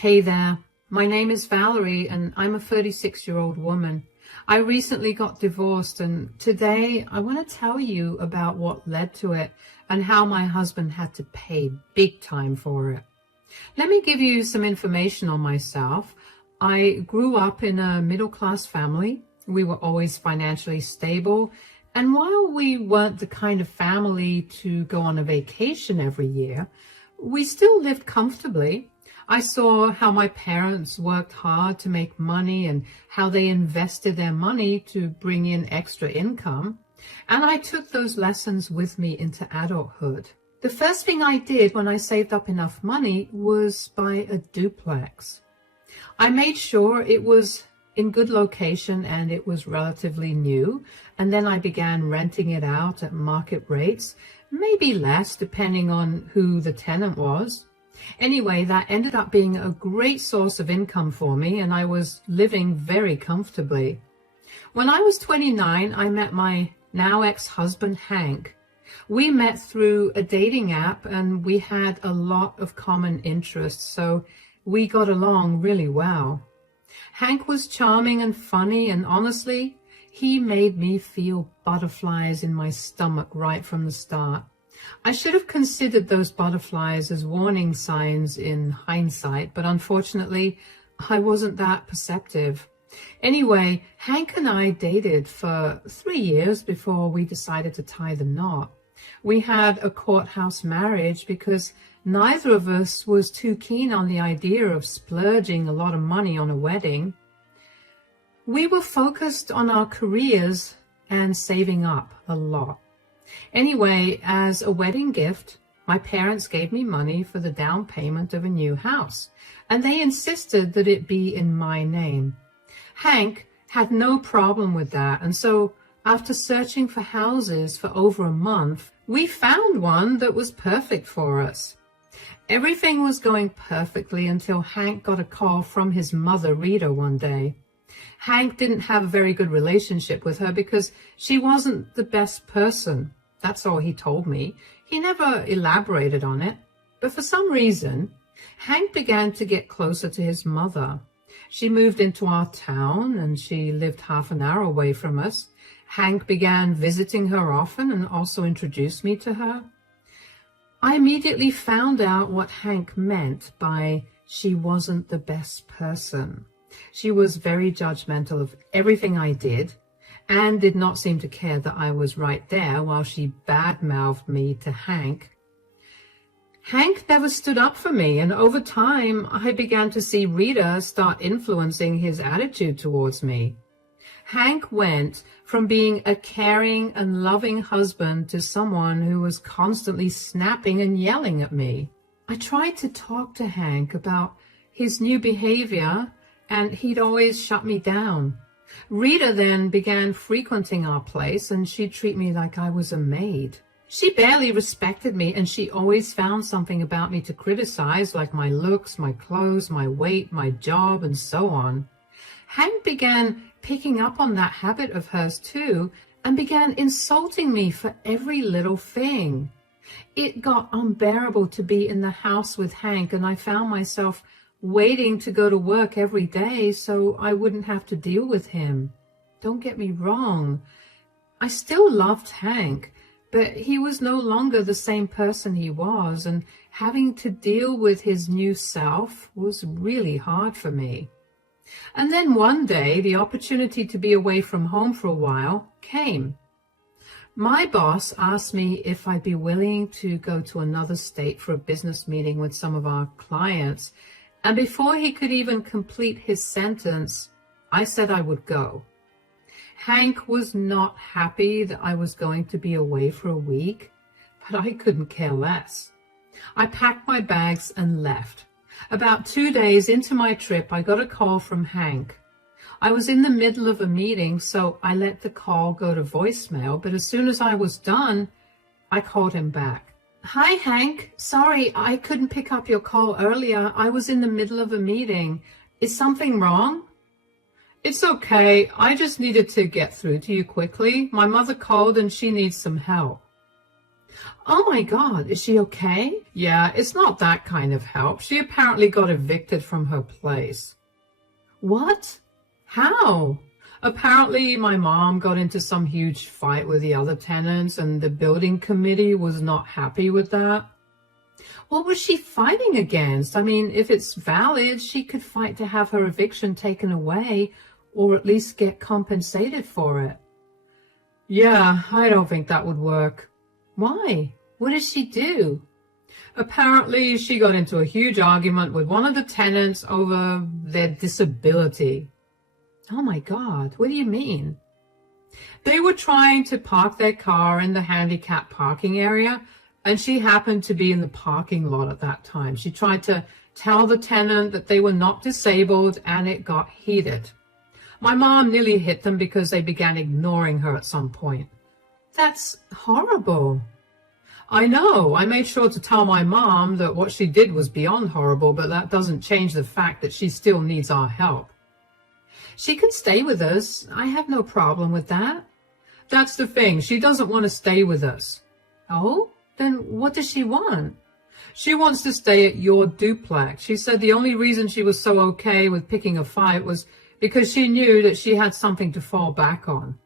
Hey there, my name is Valerie and I'm a 36-year-old woman. I recently got divorced and today I want to tell you about what led to it and how my husband had to pay big time for it. Let me give you some information on myself. I grew up in a middle-class family. We were always financially stable, and while we weren't the kind of family to go on a vacation every year, we still lived comfortably. I saw how my parents worked hard to make money and how they invested their money to bring in extra income. And I took those lessons with me into adulthood. The first thing I did when I saved up enough money was buy a duplex. I made sure it was in good location and it was relatively new. And then I began renting it out at market rates, maybe less depending on who the tenant was. Anyway, that ended up being a great source of income for me, and I was living very comfortably. When I was 29, I met my now ex-husband, Hank. We met through a dating app, and we had a lot of common interests, so we got along really well. Hank was charming and funny, and honestly, he made me feel butterflies in my stomach right from the start. I should have considered those butterflies as warning signs in hindsight, but unfortunately, I wasn't that perceptive. Anyway, Hank and I dated for 3 years before we decided to tie the knot. We had a courthouse marriage because neither of us was too keen on the idea of splurging a lot of money on a wedding. We were focused on our careers and saving up a lot. Anyway, as a wedding gift, my parents gave me money for the down payment of a new house, and they insisted that it be in my name. Hank had no problem with that, and so after searching for houses for over a month, we found one that was perfect for us. Everything was going perfectly until Hank got a call from his mother, Rita, one day. Hank didn't have a very good relationship with her because she wasn't the best person. That's all he told me. He never elaborated on it. But for some reason, Hank began to get closer to his mother. She moved into our town and she lived half an hour away from us. Hank began visiting her often and also introduced me to her. I immediately found out what Hank meant by she wasn't the best person. She was very judgmental of everything I did and did not seem to care that I was right there while she badmouthed me to Hank. Hank never stood up for me, and over time I began to see Rita start influencing his attitude towards me. Hank went from being a caring and loving husband to someone who was constantly snapping and yelling at me. I tried to talk to Hank about his new behavior, and he'd always shut me down. Rita then began frequenting our place, and she'd treat me like I was a maid. She barely respected me, and she always found something about me to criticize, like my looks, my clothes, my weight, my job, and so on. Hank began picking up on that habit of hers too, and began insulting me for every little thing. It got unbearable to be in the house with Hank, and I found myself waiting to go to work every day so I wouldn't have to deal with him. Don't get me wrong. I still loved Hank, but he was no longer the same person he was, and having to deal with his new self was really hard for me. And then one day, the opportunity to be away from home for a while came. My boss asked me if I'd be willing to go to another state for a business meeting with some of our clients, and before he could even complete his sentence, I said I would go. Hank was not happy that I was going to be away for a week, but I couldn't care less. I packed my bags and left. About 2 days into my trip, I got a call from Hank. I was in the middle of a meeting, so I let the call go to voicemail, but as soon as I was done, I called him back. Hi, Hank. Sorry, I couldn't pick up your call earlier. I was in the middle of a meeting. Is something wrong? It's okay. I just needed to get through to you quickly. My mother called and she needs some help. Oh my God, is she okay? Yeah, it's not that kind of help. She apparently got evicted from her place. What? How? Apparently my mom got into some huge fight with the other tenants and the building committee was not happy with that. What was she fighting against? I mean, if it's valid, she could fight to have her eviction taken away or at least get compensated for it. Yeah, I don't think that would work. Why? What did she do? Apparently, she got into a huge argument with one of the tenants over their disability. Oh my God, what do you mean? They were trying to park their car in the handicap parking area, and she happened to be in the parking lot at that time. She tried to tell the tenant that they were not disabled, and it got heated. My mom nearly hit them because they began ignoring her at some point. That's horrible. I know. I made sure to tell my mom that what she did was beyond horrible, but that doesn't change the fact that she still needs our help. She can stay with us. I have no problem with that. That's the thing. She doesn't want to stay with us. Oh? Then what does she want? She wants to stay at your duplex. She said the only reason she was so okay with picking a fight was because she knew that she had something to fall back on.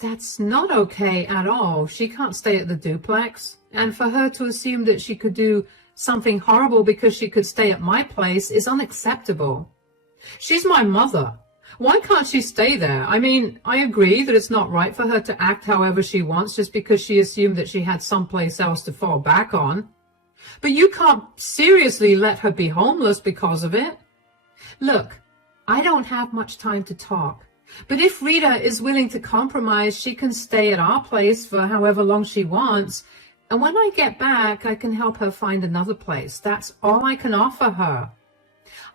That's not okay at all. She can't stay at the duplex. And for her to assume that she could do something horrible because she could stay at my place is unacceptable. She's my mother. Why can't she stay there? I mean, I agree that it's not right for her to act however she wants just because she assumed that she had someplace else to fall back on. But you can't seriously let her be homeless because of it. Look, I don't have much time to talk. But if Rita is willing to compromise, she can stay at our place for however long she wants. And when I get back, I can help her find another place. That's all I can offer her.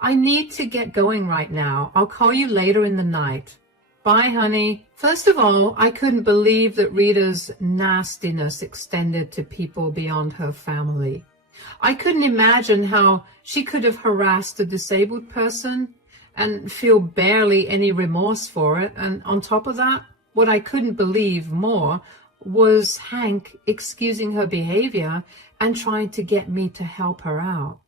I need to get going right now. I'll call you later in the night. Bye, honey. First of all, I couldn't believe that Rita's nastiness extended to people beyond her family. I couldn't imagine how she could have harassed a disabled person and feel barely any remorse for it. And on top of that, what I couldn't believe more was Hank excusing her behavior and trying to get me to help her out.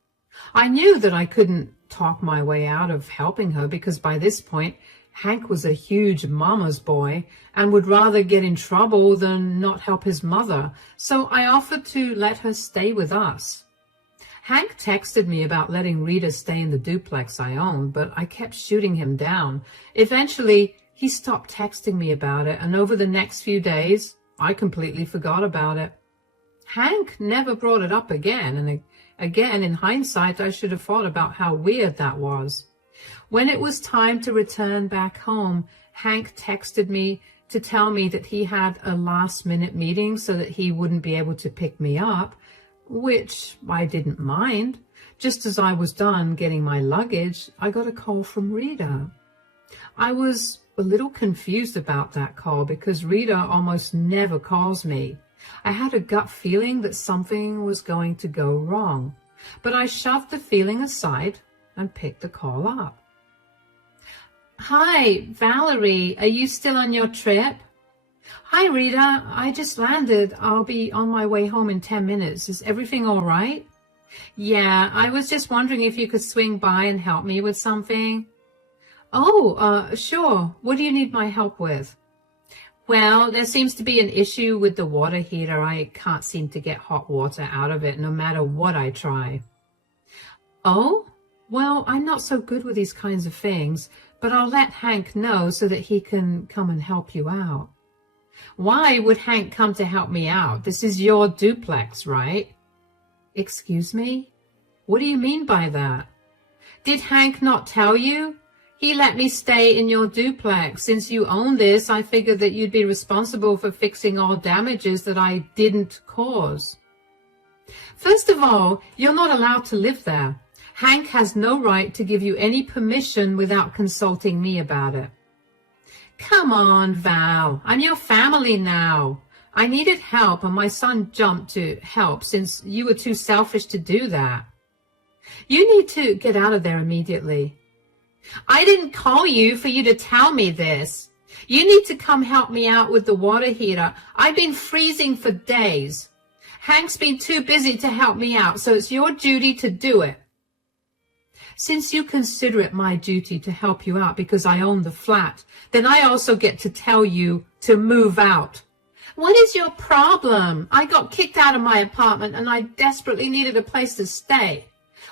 I knew that I couldn't talk my way out of helping her because by this point, Hank was a huge mama's boy and would rather get in trouble than not help his mother. So I offered to let her stay with us. Hank texted me about letting Rita stay in the duplex I owned, but I kept shooting him down. Eventually, he stopped texting me about it, and over the next few days, I completely forgot about it. Hank never brought it up again, and again, in hindsight, I should have thought about how weird that was. When it was time to return back home, Hank texted me to tell me that he had a last-minute meeting so that he wouldn't be able to pick me up, which I didn't mind. Just as I was done getting my luggage, I got a call from Rita. I was a little confused about that call because Rita almost never calls me. I had a gut feeling that something was going to go wrong, but I shoved the feeling aside and picked the call up. Hi, Valerie, are you still on your trip? Hi, Rita. I just landed. I'll be on my way home in 10 minutes. Is everything all right? Yeah, I was just wondering if you could swing by and help me with something. Oh, sure. What do you need my help with? Well, there seems to be an issue with the water heater. I can't seem to get hot water out of it no matter what I try. Oh? Well, I'm not so good with these kinds of things, but I'll let Hank know so that he can come and help you out. Why would Hank come to help me out? This is your duplex, right? Excuse me? What do you mean by that? Did Hank not tell you? He let me stay in your duplex. Since you own this, I figured that you'd be responsible for fixing all damages that I didn't cause. First of all, you're not allowed to live there. Hank has no right to give you any permission without consulting me about it. Come on, Val. I'm your family now. I needed help, and my son jumped to help since you were too selfish to do that. You need to get out of there immediately. I didn't call you for you to tell me this. You need to come help me out with the water heater. I've been freezing for days. Hank's been too busy to help me out, so it's your duty to do it. Since you consider it my duty to help you out because I own the flat, then I also get to tell you to move out. What is your problem? I got kicked out of my apartment and I desperately needed a place to stay,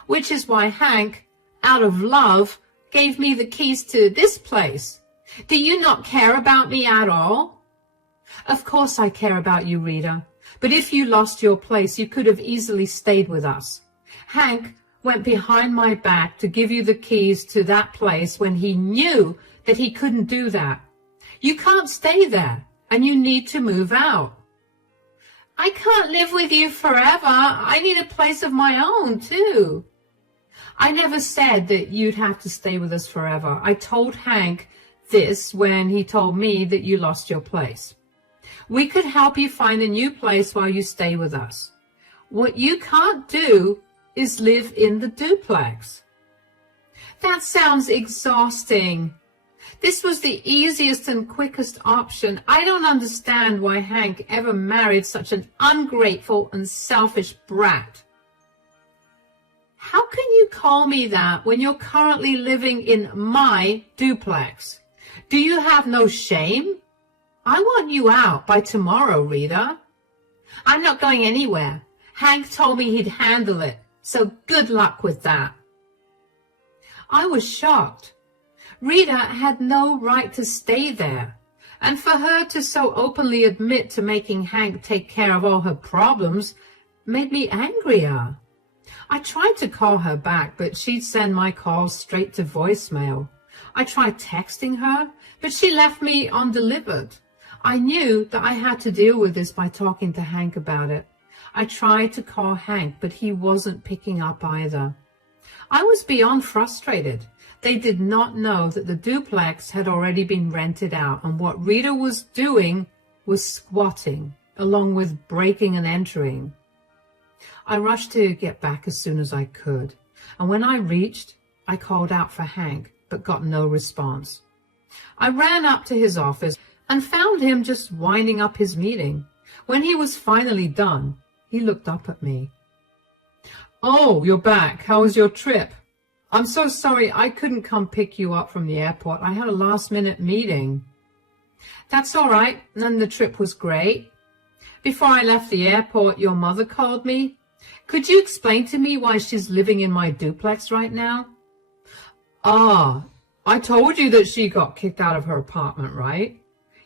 which is why Hank, out of love, gave me the keys to this place. Do you not care about me at all? Of course I care about you, Rita, but if you lost your place, you could have easily stayed with us. Hank went behind my back to give you the keys to that place when he knew that he couldn't do that. You can't stay there, and you need to move out. I can't live with you forever. I need a place of my own, too. I never said that you'd have to stay with us forever. I told Hank this when he told me that you lost your place. We could help you find a new place while you stay with us. What you can't do is live in the duplex. That sounds exhausting. This was the easiest and quickest option. I don't understand why Hank ever married such an ungrateful and selfish brat. How can you call me that when you're currently living in my duplex? Do you have no shame? I want you out by tomorrow, Rita. I'm not going anywhere. Hank told me he'd handle it, so good luck with that. I was shocked. Rita had no right to stay there, and for her to so openly admit to making Hank take care of all her problems made me angrier. I tried to call her back, but she'd send my calls straight to voicemail. I tried texting her, but she left me undelivered. I knew that I had to deal with this by talking to Hank about it. I tried to call Hank, but he wasn't picking up either. I was beyond frustrated. They did not know that the duplex had already been rented out, and what Rita was doing was squatting, along with breaking and entering. I rushed to get back as soon as I could, and when I reached, I called out for Hank, but got no response. I ran up to his office and found him just winding up his meeting. When he was finally done, he looked up at me. "Oh, you're back. How was your trip? I'm so sorry I couldn't come pick you up from the airport. I had a last-minute meeting." "That's all right, and the trip was great. Before I left the airport, your mother called me. Could you explain to me why she's living in my duplex right now?" "Ah, I told you that she got kicked out of her apartment, right?"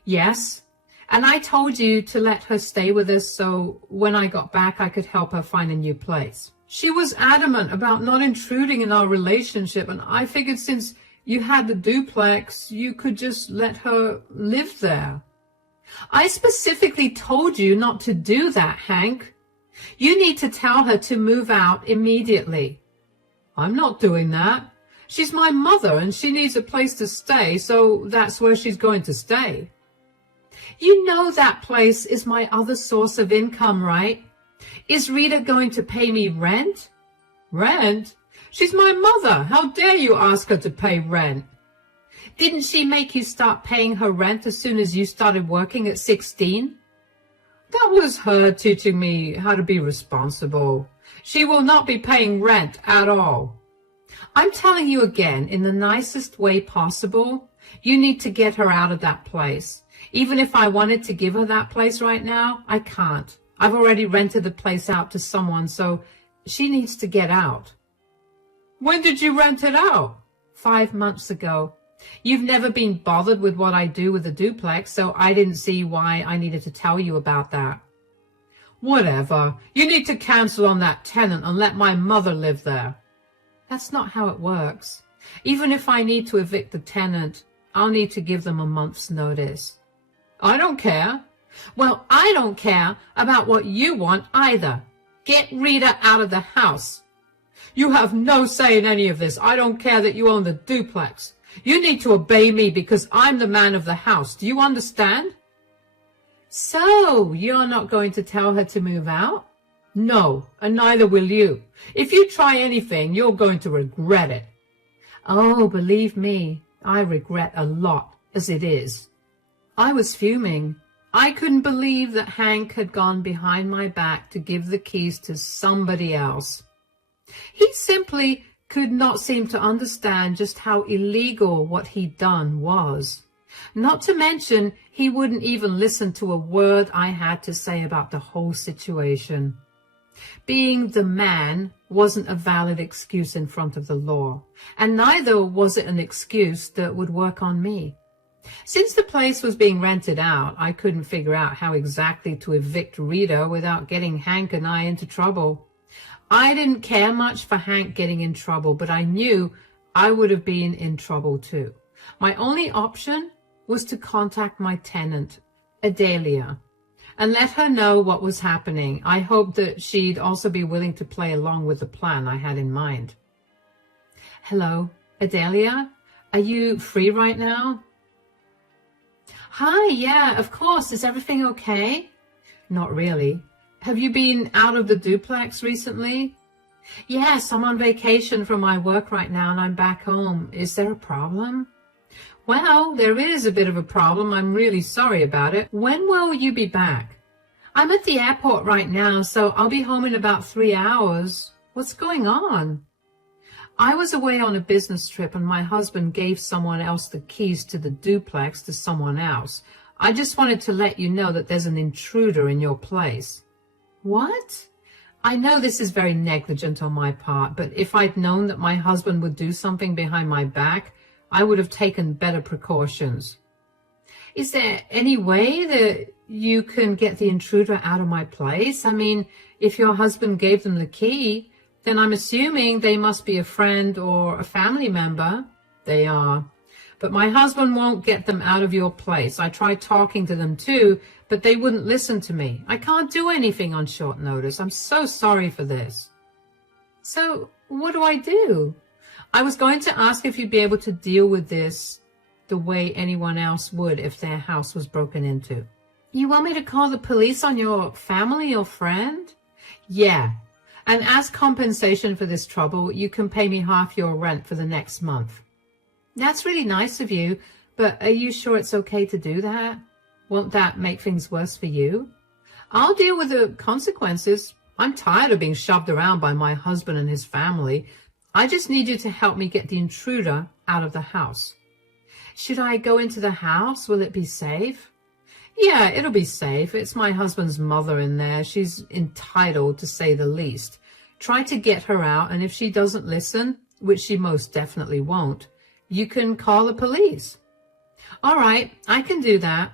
"Yes, and I told you to let her stay with us so when I got back I could help her find a new place. She was adamant about not intruding in our relationship, and I figured since you had the duplex, you could just let her live there." "I specifically told you not to do that, Hank. You need to tell her to move out immediately." "I'm not doing that. She's my mother and she needs a place to stay, so that's where she's going to stay." "You know that place is my other source of income, right? Is Rita going to pay me rent?" "Rent? She's my mother. How dare you ask her to pay rent?" "Didn't she make you start paying her rent as soon as you started working at 16? "That was her teaching me how to be responsible. She will not be paying rent at all." "I'm telling you again, in the nicest way possible, you need to get her out of that place. Even if I wanted to give her that place right now, I can't. I've already rented the place out to someone, so she needs to get out." "When did you rent it out?" 5 months ago. You've never been bothered with what I do with the duplex, so I didn't see why I needed to tell you about that." "Whatever. You need to cancel on that tenant and let my mother live there." "That's not how it works. Even if I need to evict the tenant, I'll need to give them a month's notice." "I don't care." "Well, I don't care about what you want either. Get Rita out of the house." "You have no say in any of this. I don't care that you own the duplex. You need to obey me because I'm the man of the house. Do you understand?" "So, you're not going to tell her to move out?" "No, and neither will you. If you try anything, you're going to regret it." "Oh, believe me, I regret a lot as it is. I was fuming. I couldn't believe that Hank had gone behind my back to give the keys to somebody else. He simply could not seem to understand just how illegal what he'd done was. Not to mention, he wouldn't even listen to a word I had to say about the whole situation. Being the man wasn't a valid excuse in front of the law, and neither was it an excuse that would work on me. Since the place was being rented out, I couldn't figure out how exactly to evict Rita without getting Hank and I into trouble. I didn't care much for Hank getting in trouble, but I knew I would have been in trouble too. My only option was to contact my tenant, Adelia, and let her know what was happening. I hoped that she'd also be willing to play along with the plan I had in mind. Hello, Adelia? Are you free right now? Hi, yeah, of course. Is everything okay? Not really. Have you been out of the duplex recently? Yes, I'm on vacation from my work right now and I'm back home. Is there a problem? Well, there is a bit of a problem. I'm really sorry about it. When will you be back? I'm at the airport right now, so I'll be home in about 3 hours. What's going on? I was away on a business trip and my husband gave someone else the keys to the duplex to someone else. I just wanted to let you know that there's an intruder in your place. What? I know this is very negligent on my part, but if I'd known that my husband would do something behind my back, I would have taken better precautions. Is there any way that you can get the intruder out of my place? I mean, if your husband gave them the key, then I'm assuming they must be a friend or a family member. They are. But my husband won't get them out of your place. I tried talking to them too, but they wouldn't listen to me. I can't do anything on short notice. I'm so sorry for this. So what do I do? I was going to ask if you'd be able to deal with this the way anyone else would if their house was broken into. You want me to call the police on your family or friend? Yeah. And as compensation for this trouble, you can pay me half your rent for the next month. That's really nice of you, but are you sure it's okay to do that? Won't that make things worse for you? I'll deal with the consequences. I'm tired of being shoved around by my husband and his family. I just need you to help me get the intruder out of the house. Should I go into the house? Will it be safe? Yeah, it'll be safe. It's my husband's mother in there. She's entitled, to say the least. Try to get her out, and if she doesn't listen, which she most definitely won't, you can call the police. All right, I can do that.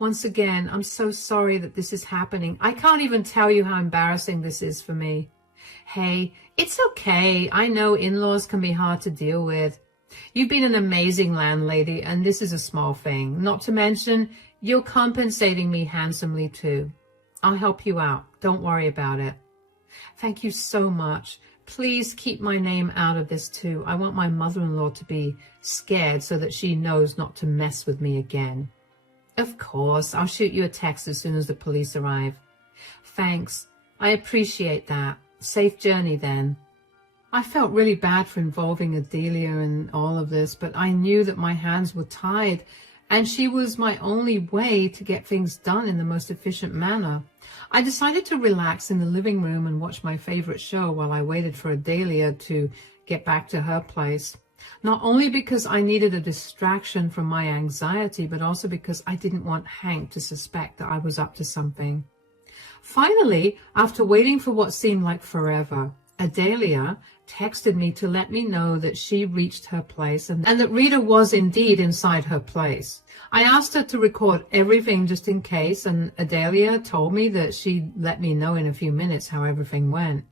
Once again, I'm so sorry that this is happening. I can't even tell you how embarrassing this is for me. Hey, it's okay. I know in-laws can be hard to deal with. You've been an amazing landlady, and this is a small thing. Not to mention, you're compensating me handsomely too. I'll help you out. Don't worry about it. Thank you so much. Please keep my name out of this too. I want my mother-in-law to be scared so that she knows not to mess with me again. Of course, I'll shoot you a text as soon as the police arrive. Thanks. I appreciate that. Safe journey then. I felt really bad for involving Adelia in all of this, but I knew that my hands were tied, and she was my only way to get things done in the most efficient manner. I decided to relax in the living room and watch my favorite show while I waited for Adelia to get back to her place. Not only because I needed a distraction from my anxiety, but also because I didn't want Hank to suspect that I was up to something. Finally, after waiting for what seemed like forever, Adelia texted me to let me know that she reached her place and that Rita was indeed inside her place. I asked her to record everything just in case, and Adelia told me that she'd let me know in a few minutes how everything went.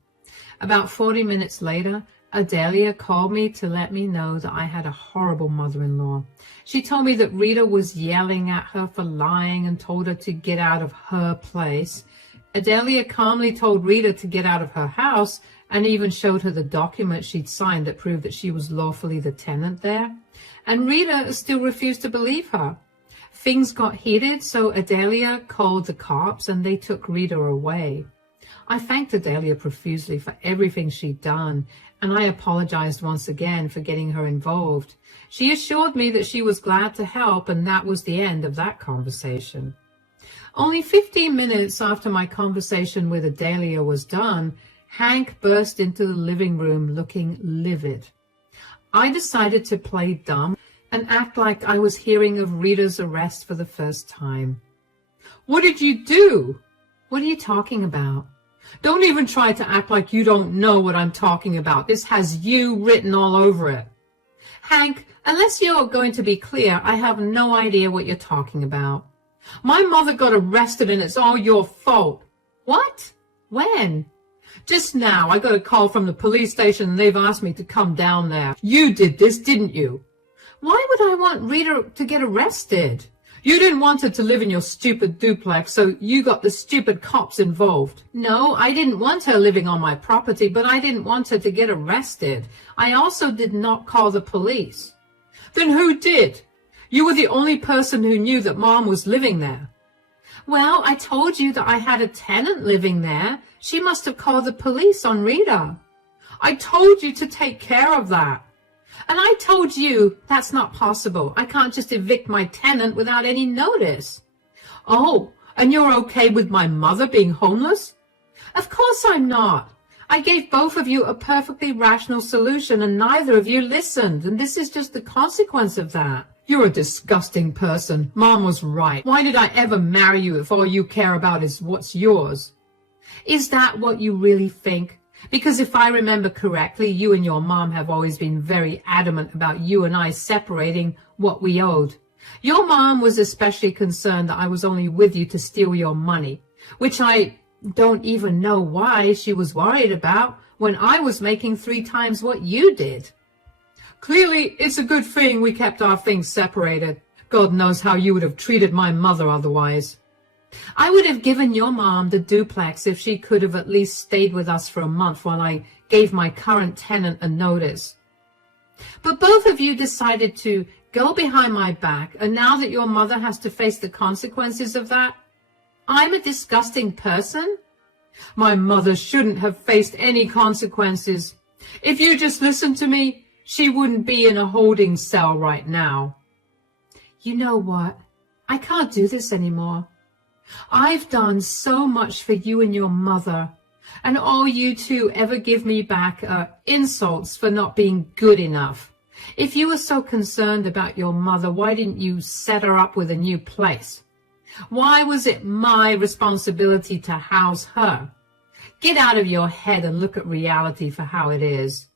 About 40 minutes later, Adelia called me to let me know that I had a horrible mother-in-law. She told me that Rita was yelling at her for lying and told her to get out of her place. Adelia calmly told Rita to get out of her house and even showed her the document she'd signed that proved that she was lawfully the tenant there. And Rita still refused to believe her. Things got heated, so Adelia called the cops and they took Rita away. I thanked Adelia profusely for everything she'd done, and I apologized once again for getting her involved. She assured me that she was glad to help, and that was the end of that conversation. Only 15 minutes after my conversation with Adelia was done, Hank burst into the living room looking livid. I decided to play dumb and act like I was hearing of Rita's arrest for the first time. "What did you do?" "What are you talking about?" "Don't even try to act like you don't know what I'm talking about. This has you written all over it." "Hank, unless you're going to be clear, I have no idea what you're talking about." "My mother got arrested and it's all your fault." "What? When?" "Just now. I got a call from the police station and they've asked me to come down there. You did this, didn't you?" "Why would I want Rita to get arrested?" "You didn't want her to live in your stupid duplex, so you got the stupid cops involved." "No, I didn't want her living on my property, but I didn't want her to get arrested. I also did not call the police." "Then who did? You were the only person who knew that Mom was living there." "Well, I told you that I had a tenant living there. She must have called the police on Rita." "I told you to take care of that." "And I told you that's not possible. I can't just evict my tenant without any notice." "Oh, and you're okay with my mother being homeless?" "Of course I'm not. I gave both of you a perfectly rational solution and neither of you listened, and this is just the consequence of that." "You're a disgusting person. Mom was right. Why did I ever marry you if all you care about is what's yours?" "Is that what you really think? Because if I remember correctly, you and your mom have always been very adamant about you and I separating what we owed. Your mom was especially concerned that I was only with you to steal your money, which I don't even know why she was worried about when I was making 3 times what you did." "Clearly, it's a good thing we kept our things separated. God knows how you would have treated my mother otherwise." "I would have given your mom the duplex if she could have at least stayed with us for a month while I gave my current tenant a notice. But both of you decided to go behind my back, and now that your mother has to face the consequences of that, I'm a disgusting person?" "My mother shouldn't have faced any consequences. If you just listened to me, she wouldn't be in a holding cell right now." "You know what? I can't do this anymore. I've done so much for you and your mother, and all you two ever give me back are insults for not being good enough. If you were so concerned about your mother, why didn't you set her up with a new place? Why was it my responsibility to house her? Get out of your head and look at reality for how it is.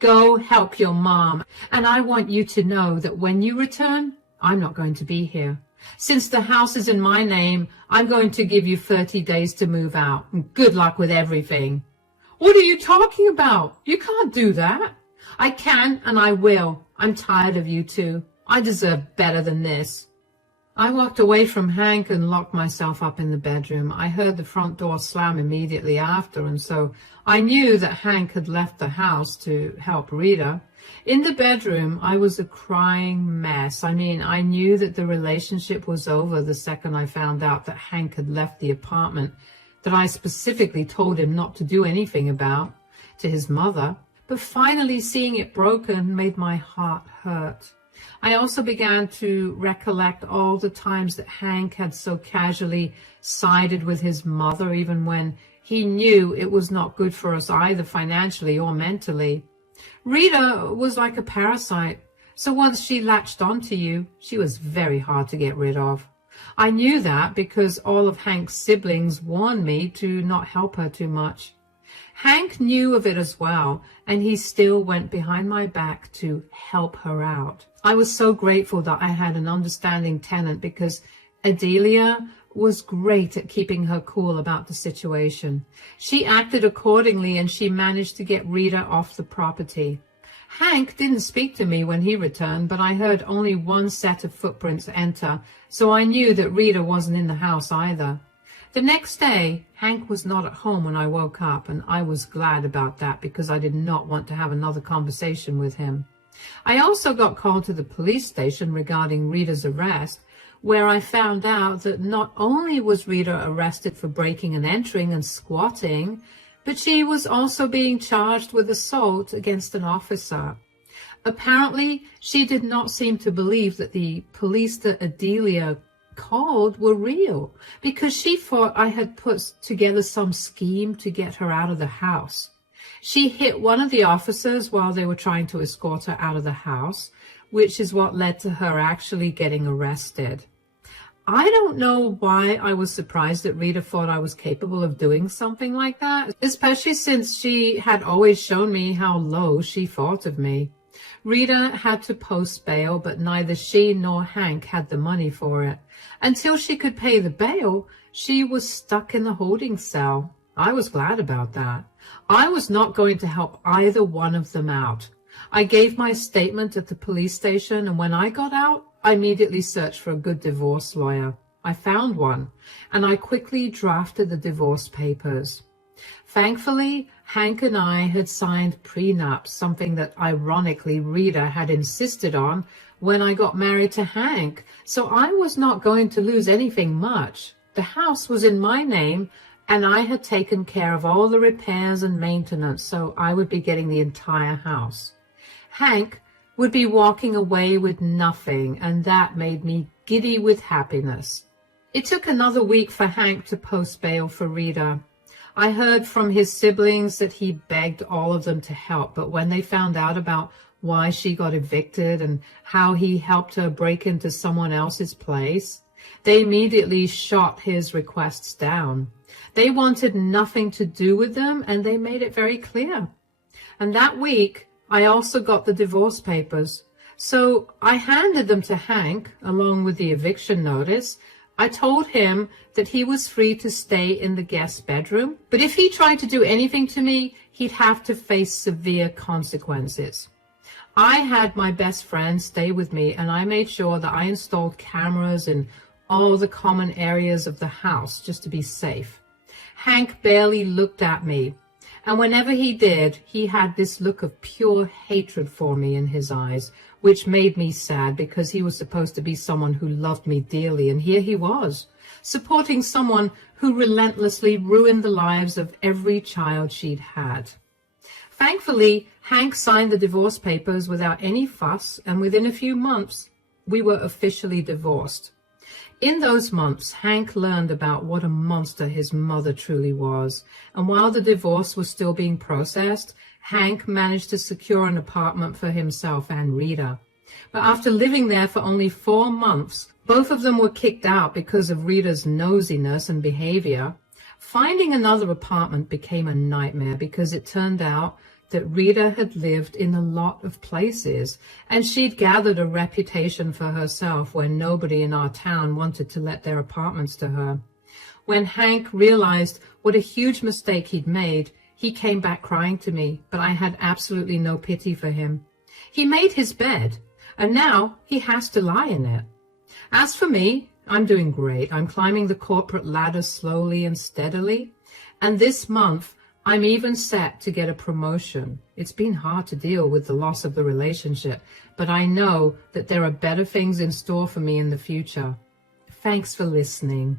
Go help your mom, and I want you to know that when you return, I'm not going to be here. Since the house is in my name, I'm going to give you 30 days to move out, and good luck with everything." "What are you talking about? You can't do that." "I can, and I will. I'm tired of you two. I deserve better than this." I walked away from Hank and locked myself up in the bedroom. I heard the front door slam immediately after, and so I knew that Hank had left the house to help Rita. In the bedroom, I was a crying mess. I mean, I knew that the relationship was over the second I found out that Hank had left the apartment that I specifically told him not to do anything about to his mother. But finally seeing it broken made my heart hurt. I also began to recollect all the times that Hank had so casually sided with his mother, even when he knew it was not good for us either financially or mentally. Rita was like a parasite, so once she latched onto you, she was very hard to get rid of. I knew that because all of Hank's siblings warned me to not help her too much. Hank knew of it as well, and he still went behind my back to help her out. I was so grateful that I had an understanding tenant because Adelia was great at keeping her cool about the situation. She acted accordingly, and she managed to get Rita off the property. Hank didn't speak to me when he returned, but I heard only one set of footprints enter, so I knew that Rita wasn't in the house either. The next day, Hank was not at home when I woke up, and I was glad about that because I did not want to have another conversation with him. I also got called to the police station regarding Rita's arrest, where I found out that not only was Rita arrested for breaking and entering and squatting, but she was also being charged with assault against an officer. Apparently, she did not seem to believe that the police that Adelia called were real, because she thought I had put together some scheme to get her out of the house. She hit one of the officers while they were trying to escort her out of the house, which is what led to her actually getting arrested. I don't know why I was surprised that Rita thought I was capable of doing something like that, especially since she had always shown me how low she thought of me. Rita had to post bail, but neither she nor Hank had the money for it. Until she could pay the bail, she was stuck in the holding cell. I was glad about that. I was not going to help either one of them out. I gave my statement at the police station, and when I got out, I immediately searched for a good divorce lawyer. I found one, and I quickly drafted the divorce papers. Thankfully, Hank and I had signed prenups, something that ironically Rita had insisted on when I got married to Hank, so I was not going to lose anything much. The house was in my name, and I had taken care of all the repairs and maintenance, so I would be getting the entire house. Hank would be walking away with nothing, and that made me giddy with happiness. It took another week for Hank to post bail for Rita. I heard from his siblings that he begged all of them to help, but when they found out about why she got evicted and how he helped her break into someone else's place, they immediately shot his requests down. They wanted nothing to do with them, and they made it very clear. And that week, I also got the divorce papers. So I handed them to Hank, along with the eviction notice. I told him that he was free to stay in the guest bedroom, but if he tried to do anything to me, he'd have to face severe consequences. I had my best friend stay with me, and I made sure that I installed cameras in all the common areas of the house just to be safe. Hank barely looked at me, and whenever he did, he had this look of pure hatred for me in his eyes, which made me sad because he was supposed to be someone who loved me dearly, and here he was, supporting someone who relentlessly ruined the lives of every child she'd had. Thankfully, Hank signed the divorce papers without any fuss, and within a few months, we were officially divorced. In those months, Hank learned about what a monster his mother truly was, and while the divorce was still being processed, Hank managed to secure an apartment for himself and Rita. But after living there for only 4 months, both of them were kicked out because of Rita's nosiness and behavior. Finding another apartment became a nightmare because it turned out that Rita had lived in a lot of places, and she'd gathered a reputation for herself where nobody in our town wanted to let their apartments to her. When Hank realized what a huge mistake he'd made, he came back crying to me, but I had absolutely no pity for him. He made his bed, and now he has to lie in it. As for me, I'm doing great. I'm climbing the corporate ladder slowly and steadily, and this month, I'm even set to get a promotion. It's been hard to deal with the loss of the relationship, but I know that there are better things in store for me in the future. Thanks for listening.